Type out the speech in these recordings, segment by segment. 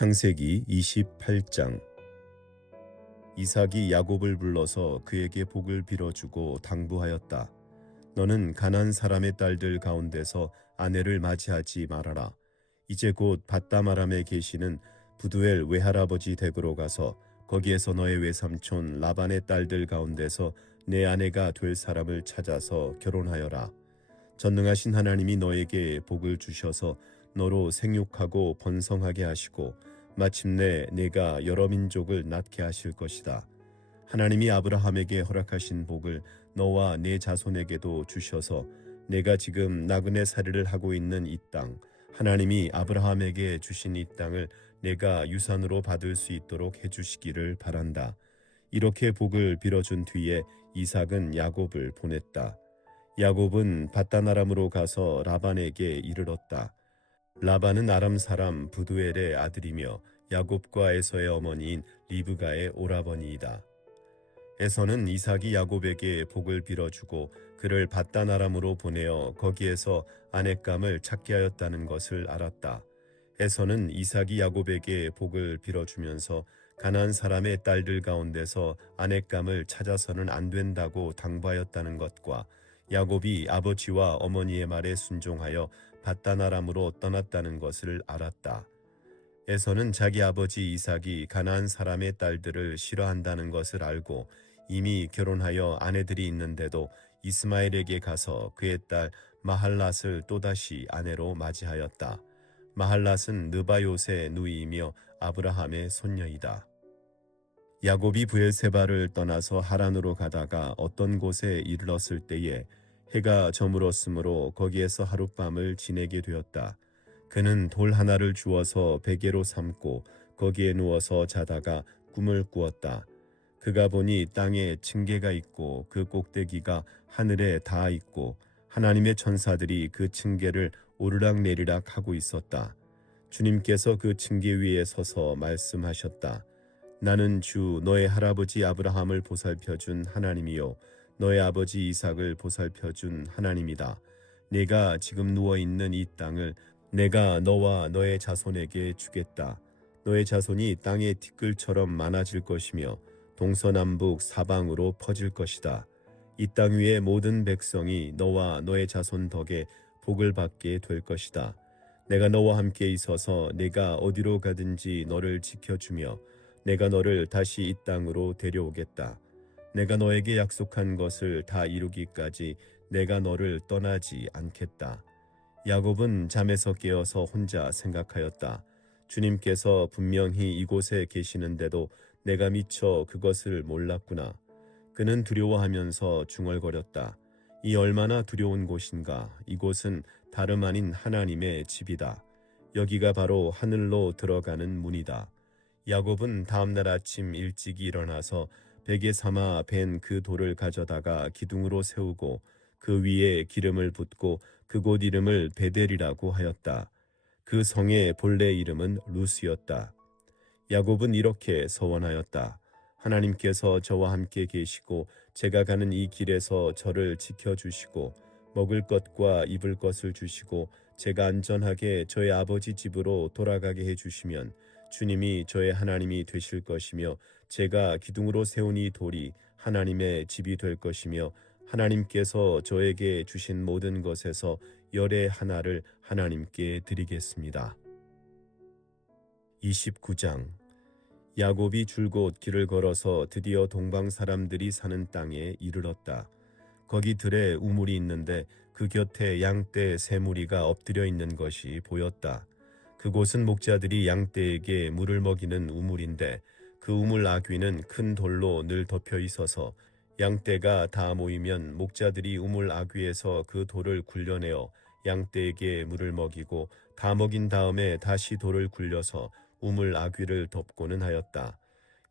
창세기 28장. 이삭이 야곱을 불러서 그에게 복을 빌어주고 당부하였다. 너는 가나안 사람의 딸들 가운데서 아내를 맞이하지 말아라. 이제 곧 밧다마람에 계시는 부두엘 외할아버지 댁으로 가서 거기에서 너의 외삼촌 라반의 딸들 가운데서 내 아내가 될 사람을 찾아서 결혼하여라. 전능하신 하나님이 너에게 복을 주셔서 너로 생육하고 번성하게 하시고 마침내 내가 여러 민족을 낳게 하실 것이다. 하나님이 아브라함에게 허락하신 복을 너와 네 자손에게도 주셔서 내가 지금 나그네 살이를 하고 있는 이 땅, 하나님이 아브라함에게 주신 이 땅을 내가 유산으로 받을 수 있도록 해주시기를 바란다. 이렇게 복을 빌어준 뒤에 이삭은 야곱을 보냈다. 야곱은 밧다나람으로 가서 라반에게 이르렀다. 라반은 아람 사람 부두엘의 아들이며 야곱과 에서의 어머니인 리브가의 오라버니이다. 에서는 이삭이 야곱에게 복을 빌어주고 그를 밧다나람으로 보내어 거기에서 아내감을 찾게 하였다는 것을 알았다. 에서는 이삭이 야곱에게 복을 빌어주면서 가나안 사람의 딸들 가운데서 아내감을 찾아서는 안 된다고 당부하였다는 것과 야곱이 아버지와 어머니의 말에 순종하여 밧다나람으로 떠났다는 것을 알았다. 에서는 자기 아버지 이삭이 가나안 사람의 딸들을 싫어한다는 것을 알고 이미 결혼하여 아내들이 있는데도 이스마엘에게 가서 그의 딸 마할랏을 또다시 아내로 맞이하였다. 마할랏은 느바요의 누이이며 아브라함의 손녀이다. 야곱이 브엘세바를 떠나서 하란으로 가다가 어떤 곳에 이르렀을 때에 해가 저물었으므로 거기에서 하룻밤을 지내게 되었다. 그는 돌 하나를 주어서 베개로 삼고 거기에 누워서 자다가 꿈을 꾸었다. 그가 보니 땅에 층계가 있고 그 꼭대기가 하늘에 닿아 있고 하나님의 천사들이 그 층계를 오르락내리락 하고 있었다. 주님께서 그 층계 위에 서서 말씀하셨다. 나는 주 너의 할아버지 아브라함을 보살펴준 하나님이요 너의 아버지 이삭을 보살펴준 하나님이다. 네가 지금 누워있는 이 땅을 내가 너와 너의 자손에게 주겠다. 너의 자손이 땅의 티끌처럼 많아질 것이며 동서남북 사방으로 퍼질 것이다. 이 땅 위의 모든 백성이 너와 너의 자손 덕에 복을 받게 될 것이다. 내가 너와 함께 있어서 내가 어디로 가든지 너를 지켜주며 내가 너를 다시 이 땅으로 데려오겠다. 내가 너에게 약속한 것을 다 이루기까지 내가 너를 떠나지 않겠다. 야곱은 잠에서 깨어서 혼자 생각하였다. 주님께서 분명히 이곳에 계시는데도 내가 미처 그것을 몰랐구나. 그는 두려워하면서 중얼거렸다. 이 얼마나 두려운 곳인가. 이곳은 다름 아닌 하나님의 집이다. 여기가 바로 하늘로 들어가는 문이다. 야곱은 다음날 아침 일찍 일어나서 베개 삼아 벤 그 돌을 가져다가 기둥으로 세우고 그 위에 기름을 붓고 그곳 이름을 베델이라고 하였다. 그 성의 본래 이름은 루스였다. 야곱은 이렇게 서원하였다. 하나님께서 저와 함께 계시고 제가 가는 이 길에서 저를 지켜주시고 먹을 것과 입을 것을 주시고 제가 안전하게 저의 아버지 집으로 돌아가게 해주시면 주님이 저의 하나님이 되실 것이며 제가 기둥으로 세운 이 돌이 하나님의 집이 될 것이며 하나님께서 저에게 주신 모든 것에서 열의 하나를 하나님께 드리겠습니다. 29장. 야곱이 줄곧 길을 걸어서 드디어 동방 사람들이 사는 땅에 이르렀다. 거기 들에 우물이 있는데 그 곁에 양떼 세 무리가 엎드려 있는 것이 보였다. 그곳은 목자들이 양떼에게 물을 먹이는 우물인데 그 우물 아귀는 큰 돌로 늘 덮여 있어서 양떼가 다 모이면 목자들이 우물 아귀에서 그 돌을 굴려내어 양떼에게 물을 먹이고 다 먹인 다음에 다시 돌을 굴려서 우물 아귀를 덮고는 하였다.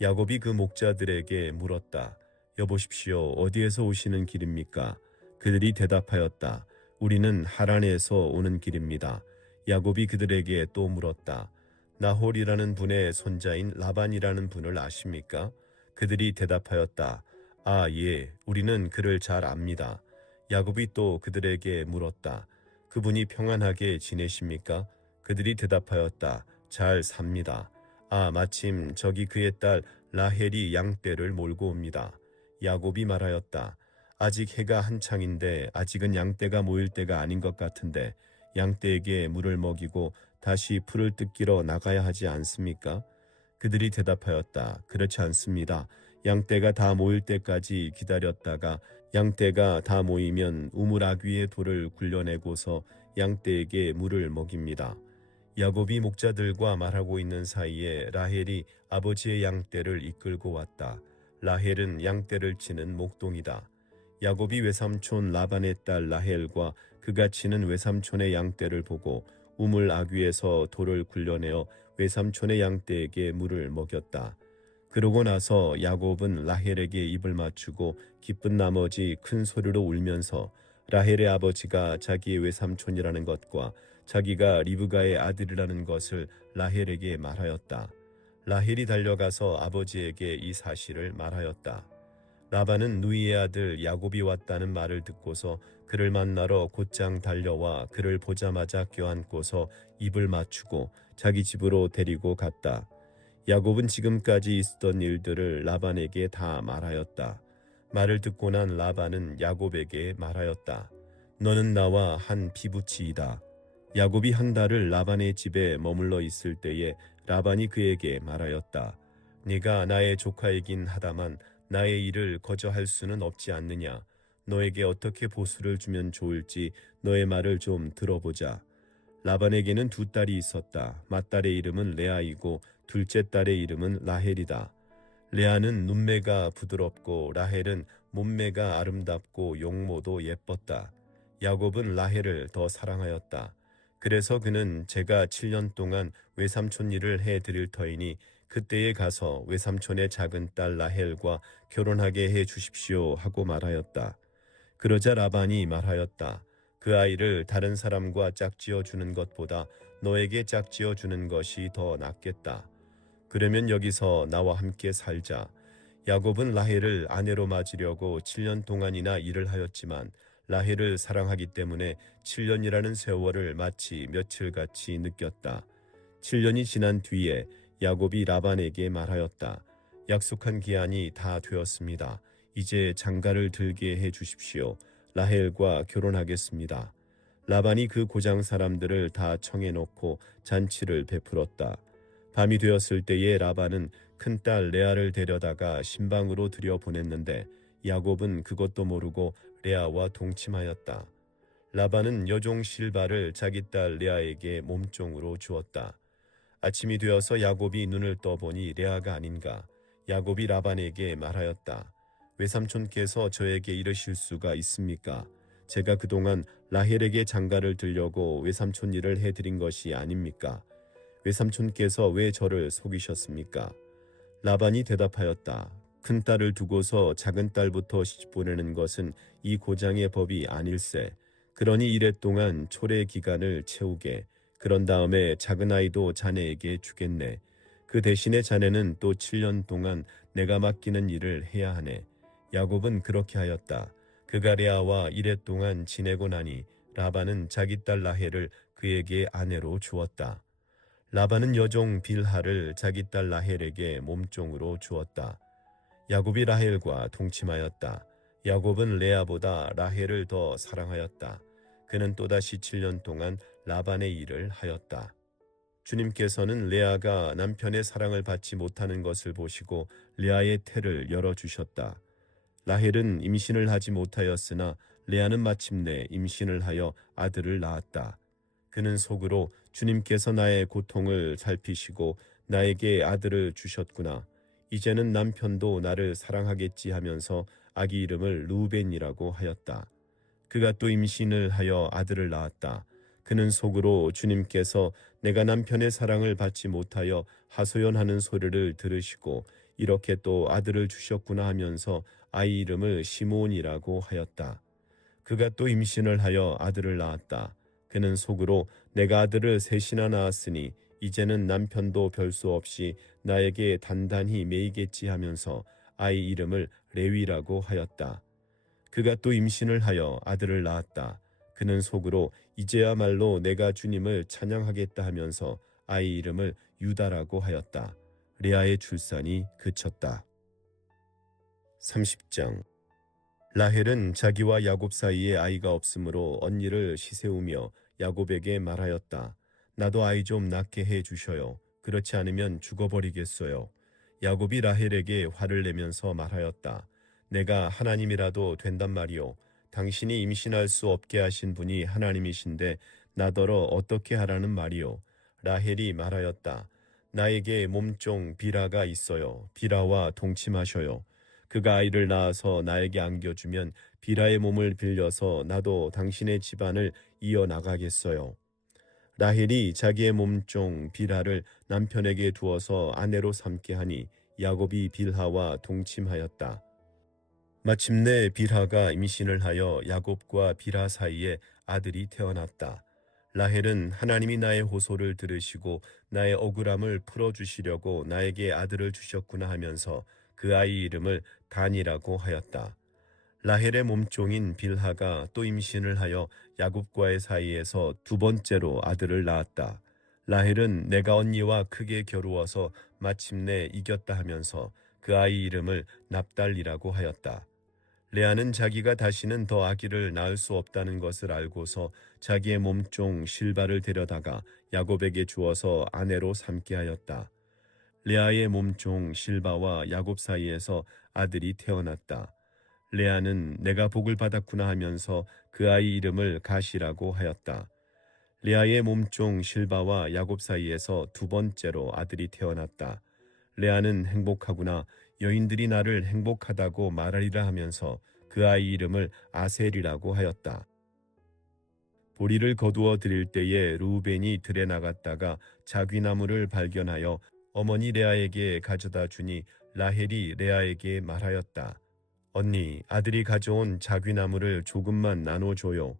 야곱이 그 목자들에게 물었다. 여보십시오, 어디에서 오시는 길입니까? 그들이 대답하였다. 우리는 하란에서 오는 길입니다. 야곱이 그들에게 또 물었다. 나홀이라는 분의 손자인 라반이라는 분을 아십니까? 그들이 대답하였다. 아, 예, 우리는 그를 잘 압니다. 야곱이 또 그들에게 물었다. 그분이 평안하게 지내십니까? 그들이 대답하였다. 잘 삽니다. 마침 저기 그의 딸 라헬이 양떼를 몰고 옵니다. 야곱이 말하였다. 아직 해가 한창인데 아직은 양떼가 모일 때가 아닌 것 같은데 양떼에게 물을 먹이고 다시 풀을 뜯기러 나가야 하지 않습니까? 그들이 대답하였다. 그렇지 않습니다. 양떼가 다 모일 때까지 기다렸다가 양떼가 다 모이면 우물 위에 돌을 굴려내고서 양떼에게 물을 먹입니다. 야곱이 목자들과 말하고 있는 사이에 라헬이 아버지의 양떼를 이끌고 왔다. 라헬은 양떼를 치는 목동이다. 야곱이 외삼촌 라반의 딸 라헬과 그가 치는 외삼촌의 양떼를 보고 우물 아귀에서 돌을 굴려내어 외삼촌의 양떼에게 물을 먹였다. 그러고 나서 야곱은 라헬에게 입을 맞추고 기쁜 나머지 큰 소리로 울면서 라헬의 아버지가 자기의 외삼촌이라는 것과 자기가 리브가의 아들이라는 것을 라헬에게 말하였다. 라헬이 달려가서 아버지에게 이 사실을 말하였다. 라반은 누이의 아들 야곱이 왔다는 말을 듣고서 그를 만나러 곧장 달려와 그를 보자마자 껴안고서 입을 맞추고 자기 집으로 데리고 갔다. 야곱은 지금까지 있었던 일들을 라반에게 다 말하였다. 말을 듣고 난 라반은 야곱에게 말하였다. 너는 나와 한 피부치이다. 야곱이 한 달을 라반의 집에 머물러 있을 때에 라반이 그에게 말하였다. 네가 나의 조카이긴 하다만 나의 일을 거저할 수는 없지 않느냐. 너에게 어떻게 보수를 주면 좋을지 너의 말을 좀 들어보자. 라반에게는 두 딸이 있었다. 맏딸의 이름은 레아이고 둘째 딸의 이름은 라헬이다. 레아는 눈매가 부드럽고 라헬은 몸매가 아름답고 용모도 예뻤다. 야곱은 라헬을 더 사랑하였다. 그래서 그는 제가 7년 동안 외삼촌 일을 해드릴 터이니 그때에 가서 외삼촌의 작은 딸 라헬과 결혼하게 해 주십시오 하고 말하였다. 그러자 라반이 말하였다. 그 아이를 다른 사람과 짝지어 주는 것보다 너에게 짝지어 주는 것이 더 낫겠다. 그러면 여기서 나와 함께 살자. 야곱은 라헬을 아내로 맞으려고 7년 동안이나 일을 하였지만 라헬을 사랑하기 때문에 7년이라는 세월을 마치 며칠같이 느꼈다. 7년이 지난 뒤에 야곱이 라반에게 말하였다. 약속한 기한이 다 되었습니다. 이제 장가를 들게 해 주십시오. 라헬과 결혼하겠습니다. 라반이 그 고장 사람들을 다 청해놓고 잔치를 베풀었다. 밤이 되었을 때에 라반은 큰딸 레아를 데려다가 신방으로 들여보냈는데 야곱은 그것도 모르고 레아와 동침하였다. 라반은 여종 실바를 자기 딸 레아에게 몸종으로 주었다. 아침이 되어서 야곱이 눈을 떠보니 레아가 아닌가. 야곱이 라반에게 말하였다. 외삼촌께서 저에게 이러실 수가 있습니까? 제가 그동안 라헬에게 장가를 들려고 외삼촌 일을 해드린 것이 아닙니까? 외삼촌께서 왜 저를 속이셨습니까? 라반이 대답하였다. 큰딸을 두고서 작은 딸부터 시집 보내는 것은 이 고장의 법이 아닐세. 그러니 이랫동안 초래 기간을 채우게. 그런 다음에 작은 아이도 자네에게 주겠네. 그 대신에 자네는 또 7년 동안 내가 맡기는 일을 해야 하네. 야곱은 그렇게 하였다. 그가 레아와 이랫동안 지내고 나니 라반은 자기 딸 라헬을 그에게 아내로 주었다. 라반은 여종 빌하를 자기 딸 라헬에게 몸종으로 주었다. 야곱이 라헬과 동침하였다. 야곱은 레아보다 라헬을 더 사랑하였다. 그는 또다시 7년 동안 라반의 일을 하였다. 주님께서는 레아가 남편의 사랑을 받지 못하는 것을 보시고 레아의 태를 열어주셨다. 라헬은 임신을 하지 못하였으나 레아는 마침내 임신을 하여 아들을 낳았다. 그는 속으로 주님께서 나의 고통을 살피시고 나에게 아들을 주셨구나. 이제는 남편도 나를 사랑하겠지 하면서 아기 이름을 루벤이라고 하였다. 그가 또 임신을 하여 아들을 낳았다. 그는 속으로 주님께서 내가 남편의 사랑을 받지 못하여 하소연하는 소리를 들으시고 이렇게 또 아들을 주셨구나 하면서 아이 이름을 시몬이라고 하였다. 그가 또 임신을 하여 아들을 낳았다. 그는 속으로 내가 아들을 셋이나 낳았으니 이제는 남편도 별수 없이 나에게 단단히 매이겠지 하면서 아이 이름을 레위라고 하였다. 그가 또 임신을 하여 아들을 낳았다. 그는 속으로 이제야말로 내가 주님을 찬양하겠다 하면서 아이 이름을 유다라고 하였다. 레아의 출산이 그쳤다. 30장. 라헬은 자기와 야곱 사이에 아이가 없으므로 언니를 시세우며 야곱에게 말하였다. 나도 아이 좀 낳게 해 주셔요. 그렇지 않으면 죽어버리겠어요. 야곱이 라헬에게 화를 내면서 말하였다. 내가 하나님이라도 된단 말이오. 당신이 임신할 수 없게 하신 분이 하나님이신데 나더러 어떻게 하라는 말이오. 라헬이 말하였다. 나에게 몸종 비라가 있어요. 비라와 동침하셔요. 그가 아이를 낳아서 나에게 안겨주면 비라의 몸을 빌려서 나도 당신의 집안을 이어나가겠어요. 라헬이 자기의 몸종 빌하를 남편에게 두어서 아내로 삼게 하니 야곱이 빌하와 동침하였다. 마침내 빌하가 임신을 하여 야곱과 빌하 사이에 아들이 태어났다. 라헬은 하나님이 나의 호소를 들으시고 나의 억울함을 풀어주시려고 나에게 아들을 주셨구나 하면서 그 아이 이름을 단이라고 하였다. 라헬의 몸종인 빌하가 또 임신을 하여 야곱과의 사이에서 두 번째로 아들을 낳았다. 라헬은 내가 언니와 크게 겨루어서 마침내 이겼다 하면서 그 아이 이름을 납달리라고 하였다. 레아는 자기가 다시는 더 아기를 낳을 수 없다는 것을 알고서 자기의 몸종 실바를 데려다가 야곱에게 주어서 아내로 삼게 하였다. 레아의 몸종 실바와 야곱 사이에서 아들이 태어났다. 레아는 내가 복을 받았구나 하면서 그 아이 이름을 가시라고 하였다. 레아의 몸종 실바와 야곱 사이에서 두 번째로 아들이 태어났다. 레아는 행복하구나, 여인들이 나를 행복하다고 말하리라 하면서 그 아이 이름을 아셀이라고 하였다. 보리를 거두어 드릴 때에 르우벤이 들에 나갔다가 자귀나무를 발견하여 어머니 레아에게 가져다 주니 라헬이 레아에게 말하였다. 언니, 아들이 가져온 자귀나무를 조금만 나눠줘요.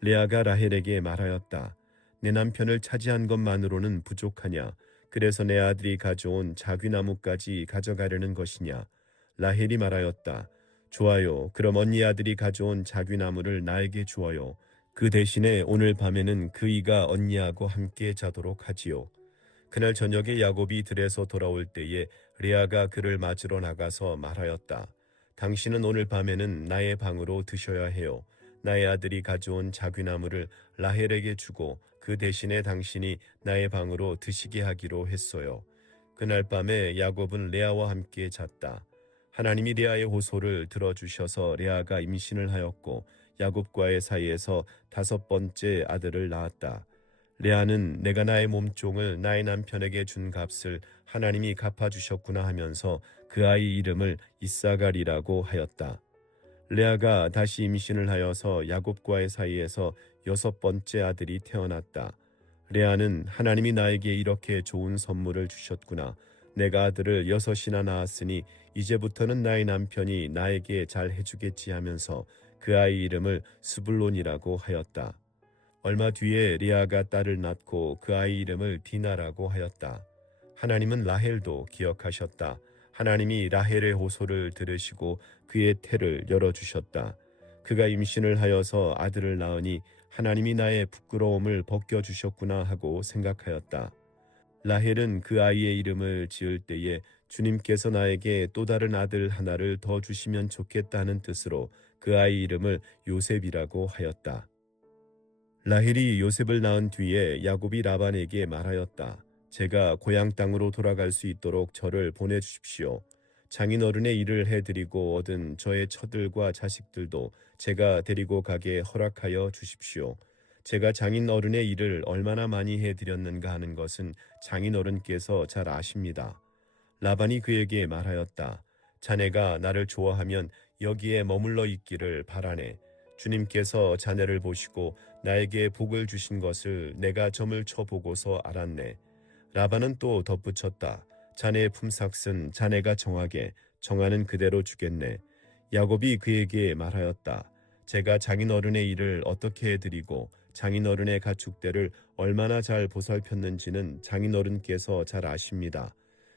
레아가 라헬에게 말하였다. 내 남편을 차지한 것만으로는 부족하냐? 그래서 내 아들이 가져온 자귀나무까지 가져가려는 것이냐? 라헬이 말하였다. 좋아요. 그럼 언니 아들이 가져온 자귀나무를 나에게 주어요. 그 대신에 오늘 밤에는 그이가 언니하고 함께 자도록 하지요. 그날 저녁에 야곱이 들에서 돌아올 때에 레아가 그를 맞으러 나가서 말하였다. 당신은 오늘 밤에는 나의 방으로 드셔야 해요. 나의 아들이 가져온 자귀나무를 라헬에게 주고 그 대신에 당신이 나의 방으로 드시게 하기로 했어요. 그날 밤에 야곱은 레아와 함께 잤다. 하나님이 레아의 호소를 들어주셔서 레아가 임신을 하였고 야곱과의 사이에서 다섯 번째 아들을 낳았다. 레아는 내가 나의 몸종을 나의 남편에게 준 값을 하나님이 갚아주셨구나 하면서 그 아이 이름을 이사갈이라고 하였다. 레아가 다시 임신을 하여서 야곱과의 사이에서 여섯 번째 아들이 태어났다. 레아는 하나님이 나에게 이렇게 좋은 선물을 주셨구나. 내가 아들을 여섯이나 낳았으니 이제부터는 나의 남편이 나에게 잘 해주겠지 하면서 그 아이 이름을 스불론이라고 하였다. 얼마 뒤에 레아가 딸을 낳고 그 아이 이름을 디나라고 하였다. 하나님은 라헬도 기억하셨다. 하나님이 라헬의 호소를 들으시고 그의 태를 열어주셨다. 그가 임신을 하여서 아들을 낳으니 하나님이 나의 부끄러움을 벗겨주셨구나 하고 생각하였다. 라헬은 그 아이의 이름을 지을 때에 주님께서 나에게 또 다른 아들 하나를 더 주시면 좋겠다는 뜻으로 그 아이 이름을 요셉이라고 하였다. 라헬이 요셉을 낳은 뒤에 야곱이 라반에게 말하였다. 제가 고향 땅으로 돌아갈 수 있도록 저를 보내주십시오. 장인어른의 일을 해드리고 얻은 저의 처들과 자식들도 제가 데리고 가게 허락하여 주십시오. 제가 장인어른의 일을 얼마나 많이 해드렸는가 하는 것은 장인어른께서 잘 아십니다. 라반이 그에게 말하였다. 자네가 나를 좋아하면 여기에 머물러 있기를 바라네. 주님께서 자네를 보시고 나에게 복을 주신 것을 내가 점을 쳐보고서 알았네. 라반은 또 덧붙였다. 자네의 품삯은 자네가 정하게 정하는 그대로 주겠네. 야곱이 그에게 말하였다. 제가 장인어른의 일을 어떻게 해드리고 장인어른의 가축대를 얼마나 잘 보살폈는지는 장인어른께서 잘 아십니다.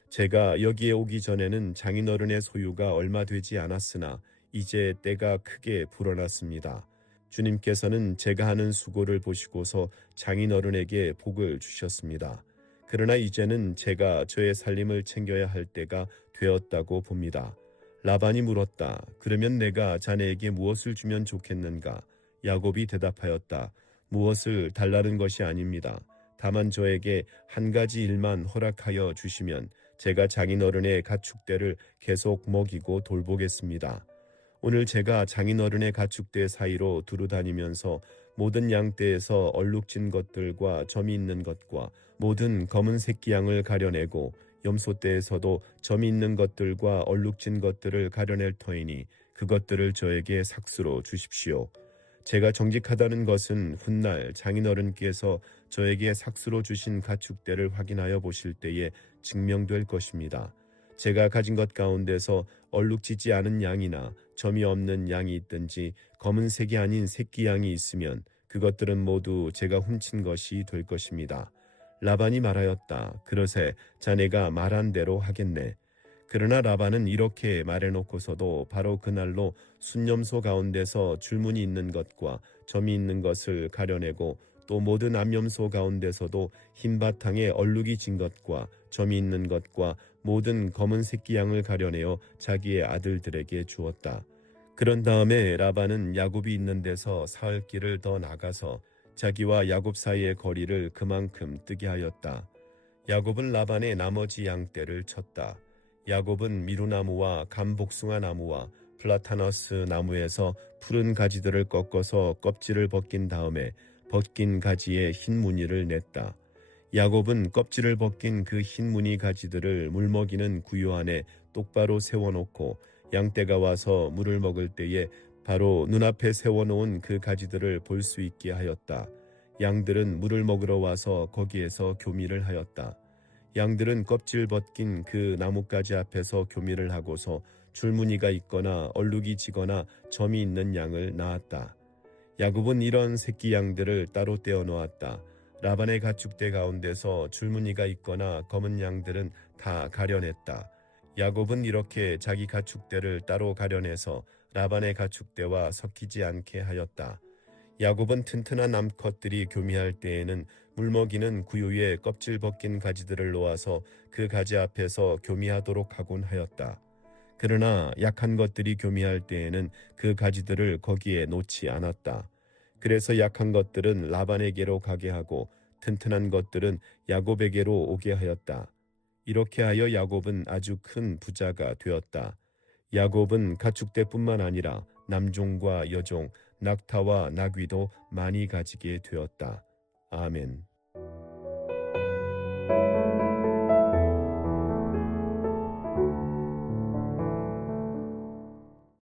제가 여기에 오기 전에는 장인어른의 소유가 얼마 되지 않았으나 이제 때가 크게 불어났습니다. 주님께서는 제가 하는 수고를 보시고서 장인어른에게 복을 주셨습니다. 그러나 이제는 제가 저의 살림을 챙겨야 할 때가 되었다고 봅니다. 라반이 물었다. 그러면 내가 자네에게 무엇을 주면 좋겠는가? 야곱이 대답하였다. 무엇을 달라는 것이 아닙니다. 다만 저에게 한 가지 일만 허락하여 주시면 제가 장인어른의 가축대를 계속 먹이고 돌보겠습니다. 오늘 제가 장인어른의 가축대 사이로 두루다니면서 모든 양떼에서 얼룩진 것들과 점이 있는 것과 모든 검은 새끼 양을 가려내고 염소떼에서도 점이 있는 것들과 얼룩진 것들을 가려낼 터이니 그것들을 저에게 삭수로 주십시오. 제가 정직하다는 것은 훗날 장인어른께서 저에게 삭수로 주신 가축대를 확인하여 보실 때에 증명될 것입니다. 제가 가진 것 가운데서 얼룩지지 않은 양이나 점이 없는 양이 있든지 검은색이 아닌 새끼 양이 있으면 그것들은 모두 제가 훔친 것이 될 것입니다. 라반이 말하였다. 그러세 자네가 말한 대로 하겠네. 그러나 라반은 이렇게 말해놓고서도 바로 그날로 순념소 가운데서 줄무늬 있는 것과 점이 있는 것을 가려내고 또 모든 암염소 가운데서도 흰 바탕에 얼룩이 진 것과 점이 있는 것과 모든 검은 새끼 양을 가려내어 자기의 아들들에게 주었다. 그런 다음에 라반은 야곱이 있는 데서 사흘 길을 더 나가서 자기와 야곱 사이의 거리를 그만큼 뜨게 하였다. 야곱은 라반의 나머지 양떼를 쳤다. 야곱은 미루나무와 감복숭아 나무와 플라타너스 나무에서 푸른 가지들을 꺾어서 껍질을 벗긴 다음에 벗긴 가지에 흰 무늬를 냈다. 야곱은 껍질을 벗긴 그 흰 무늬 가지들을 물먹이는 구유 안에 똑바로 세워놓고 양떼가 와서 물을 먹을 때에 바로 눈앞에 세워놓은 그 가지들을 볼 수 있게 하였다. 양들은 물을 먹으러 와서 거기에서 교미를 하였다. 양들은 껍질 벗긴 그 나뭇가지 앞에서 교미를 하고서 줄무늬가 있거나 얼룩이 지거나 점이 있는 양을 낳았다. 야곱은 이런 새끼 양들을 따로 떼어 놓았다. 라반의 가축대 가운데서 줄무늬가 있거나 검은 양들은 다 가려냈다. 야곱은 이렇게 자기 가축대를 따로 가려내서 라반의 가축대와 섞이지 않게 하였다. 야곱은 튼튼한 암컷들이 교미할 때에는 물먹이는 구유에 껍질 벗긴 가지들을 놓아서 그 가지 앞에서 교미하도록 하곤 하였다. 그러나 약한 것들이 교미할 때에는 그 가지들을 거기에 놓지 않았다. 그래서 약한 것들은 라반에게로 가게 하고 튼튼한 것들은 야곱에게로 오게 하였다. 이렇게 하여 야곱은 아주 큰 부자가 되었다. 야곱은 가축대뿐만 아니라 남종과 여종, 낙타와 나귀도 많이 가지게 되었다. 아멘.